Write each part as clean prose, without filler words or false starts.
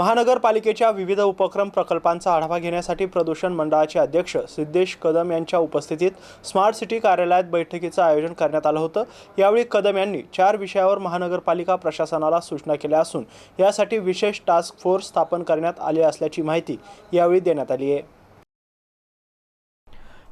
महानगरपालिकेच्या विविध उपक्रम प्रकल्पांचा आढावा घेण्यासाठी प्रदूषण मंडळाचे अध्यक्ष सिद्धेश कदम यांच्या उपस्थितीत स्मार्ट सिटी कार्यालयात बैठकीचं आयोजन करण्यात आलं होतं। यावेळी कदम यांनी 4 विषयावर महानगरपालिका प्रशासनाला सूचना केल्या असून यासाठी विशेष टास्क फोर्स स्थापन करण्यात आली असल्याची माहिती यावेळी देण्यात आली आहे।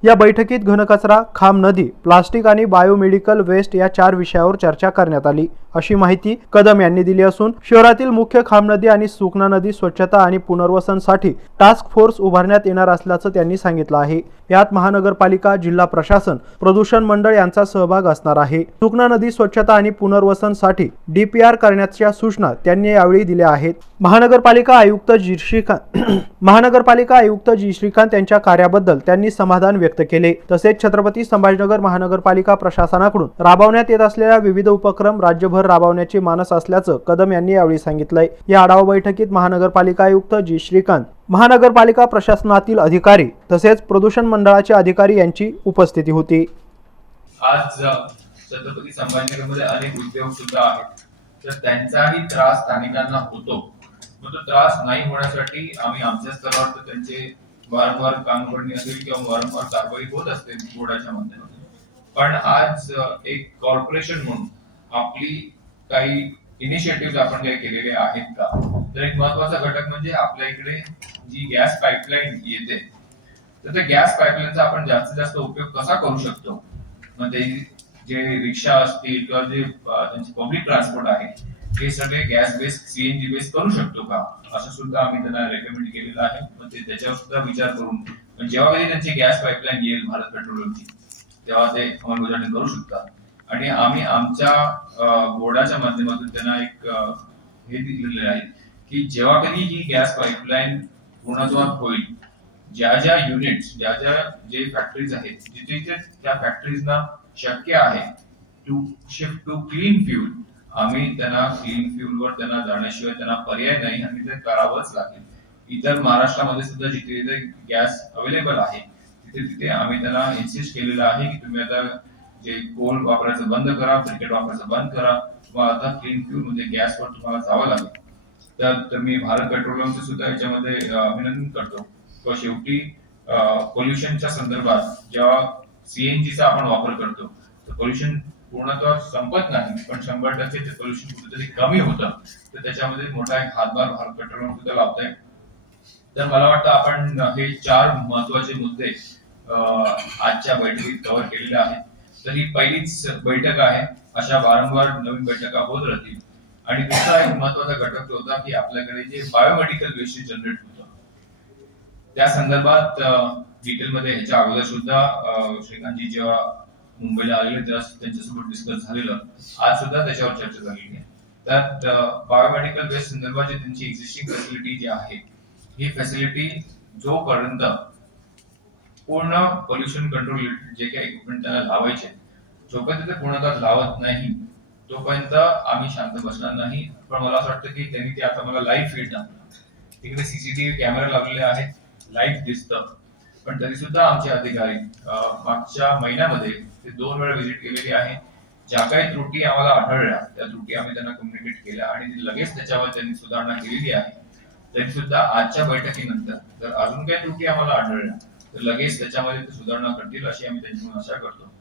या बैठकीत घनकचरा, खाम नदी, प्लास्टिक आणि बायोमेडिकल वेस्ट या 4 विषयावर चर्चा करण्यात आली अशी माहिती कदम यांनी दिली असून शहरातील मुख्य खाम नदी आणि सुकना नदी स्वच्छता आणि पुनर्वसनासाठी टास्क फोर्स उभारण्यात येणार असल्याचं त्यांनी सांगितलं आहे। यात महानगरपालिका, जिल्हा प्रशासन, प्रदूषण मंडळ यांचा सहभाग असणार आहे। सुकना नदी स्वच्छता आणि पुनर्वसनासाठी डीपीआर करण्याच्या सूचना त्यांनी यावेळी दिल्या आहेत। महानगरपालिका आयुक्त जी श्रीकांत यांच्या कार्याबद्दल त्यांनी समाधान व्यक्त केले। तसेच छत्रपती संभाजीनगर महानगरपालिका प्रशासनाकडून राबवण्यात येत असलेल्या विविध उपक्रम राज्यभर राबवण्याचे मानस असल्याचं कदम यांनी यावेळी सांगितलंय। या आढावा बैठकीत महानगरपालिका आयुक्त जी श्रीकांत, महानगरपालिका प्रशासनातील अधिकारी तसेच प्रदूषण मंडळाचे अधिकारी यांची उपस्थिती होती। आज छत्रपती संभाजीनगरमध्ये अनेक उद्योग सुद्धा आहेत, तर त्यांचाही त्रास स्थानिकांना होतो। मग तो त्रास नाही होण्यासाठी आम्ही आमच्या स्तरावर त्यांचे वारंवार कामगिरी असेल किंवा वारंवार कारवाई होत असते बोर्डाच्या माध्यमातून। पण आज एक कॉर्पोरेशन म्हणून आपली काही इनिशिएटिव्ह आपण काही केलेले आहेत का, तर एक महत्त्वाचा घटक म्हणजे आपल्या इकडे जी गॅस पाईपलाईन येते, तर त्या गॅस पाईपलाईनचा आपण जास्तीत जास्त उपयोग कसा करू शकतो। मग ते जे रिक्षा असतील किंवा जे त्यांचे पब्लिक ट्रान्सपोर्ट आहे हे सगळे गॅस बेस्ड सीएनजी बेस्ड करू शकतो का, असं सुद्धा आम्ही त्यांना रेकमेंड केलेलं आहे। मग ते त्याच्यावर सुद्धा विचार करून जेव्हा कधी त्यांची गॅस पाईपलाईन येईल भारत पेट्रोलियमची, तेव्हा ते अंमलबजावणी करू शकतात। आणि आम्ही आमच्या बोर्डाच्या माध्यमातून त्यांना एक हे दिलेले आहे की जेव्हा कधी ही गॅस पाईपलाईन पूर्णत्वास होईल, ज्या ज्या युनिट्स, जे फॅक्टरीज आहेत, जिथे त्या फॅक्टरीजना शक्य आहे to shift to clean fuel, आम्ही त्यांना क्लीन फ्यूलवर त्यांना जाण्याशिवाय त्यांना पर्याय नाही आणि ते करावंच लागेल। इतर महाराष्ट्रामध्ये सुद्धा जिथे गॅस अवेलेबल आहे तिथे आम्ही त्यांना इन्सिस्ट केलेलं आहे की तुम्ही आता जे कोल वापरायचं बंद करा, ब्रिकेट वापरायचं बंद करा, तुम्हाला आता क्लीन फ्यूल म्हणजे गॅसवर तुम्हाला जावं लागेल। तर मी भारत पेट्रोलियमचं सुद्धा याच्यामध्ये अभिनंदन करतो। शेवटी पोल्युशनच्या संदर्भात जेव्हा सीएनजीचा आपण वापर करतो तर पोल्युशन पूर्णतः संपत नाही, पण 100% ते पोल्युशन कुठेतरी कमी होतं, तर त्याच्यामध्ये मोठा एक हातभार भारत पेट्रोलियम सुद्धा लावतंय। तर मला वाटतं आपण हे 4 महत्त्वाचे मुद्दे आजच्या बैठकीत कव्हर केलेले आहेत। तर ही पहिलीच बैठक आहे, अशा वारंवार नवीन बैठका होत राहतील। आणि दुसरा एक महत्त्वाचा घटक होता की आपल्याकडे जे बायोमेडिकल वेस्ट जनरेट होतं त्या संदर्भात डिटेलमध्ये ह्याच्या अगोदर सुद्धा श्रीकांतजी जेव्हा मुंबईला आलेले तेव्हा त्यांच्यासोबत डिस्कस झालेलं, आज सुद्धा त्याच्यावर चर्चा झालेली आहे। त्यात बायोमेडिकल वेस्ट संदर्भात त्यांची एक्झिस्टिंग फॅसिलिटी जी आहे, ही फॅसिलिटी जोपर्यंत पूर्ण पोल्युशन कंट्रोल जे काही इक्विपमेंट त्यांना लावायचे, जोपर्यंत ते पूर्णतः लावत नाही तोपर्यंत आम्ही शांत बसणार नाही। पण मला असं वाटतं की त्यांनी ते आता मला लाईव्ह फीड दाखवलं, तिकडे सीसीटीव्ही कॅमेरा लावलेले आहेत, लाईव्ह दिसतं। पण तरी सुद्धा आमचे अधिकारी मागच्या महिन्यामध्ये ते 2 वेळा व्हिजिट केलेली आहे। ज्या काही त्रुटी आम्हाला आढळल्या त्या त्रुटी आम्ही त्यांना कम्युनिकेट केल्या आणि लगेच त्याच्यावर त्यांनी सुधारणा केलेली आहे। तरी सुद्धा आजच्या बैठकीनंतर जर अजून काही त्रुटी आम्हाला आढळल्या तर लगेच त्याच्यामध्ये ते सुधारणा करतील अशी आम्ही त्यांच्याकडून आशा करतो।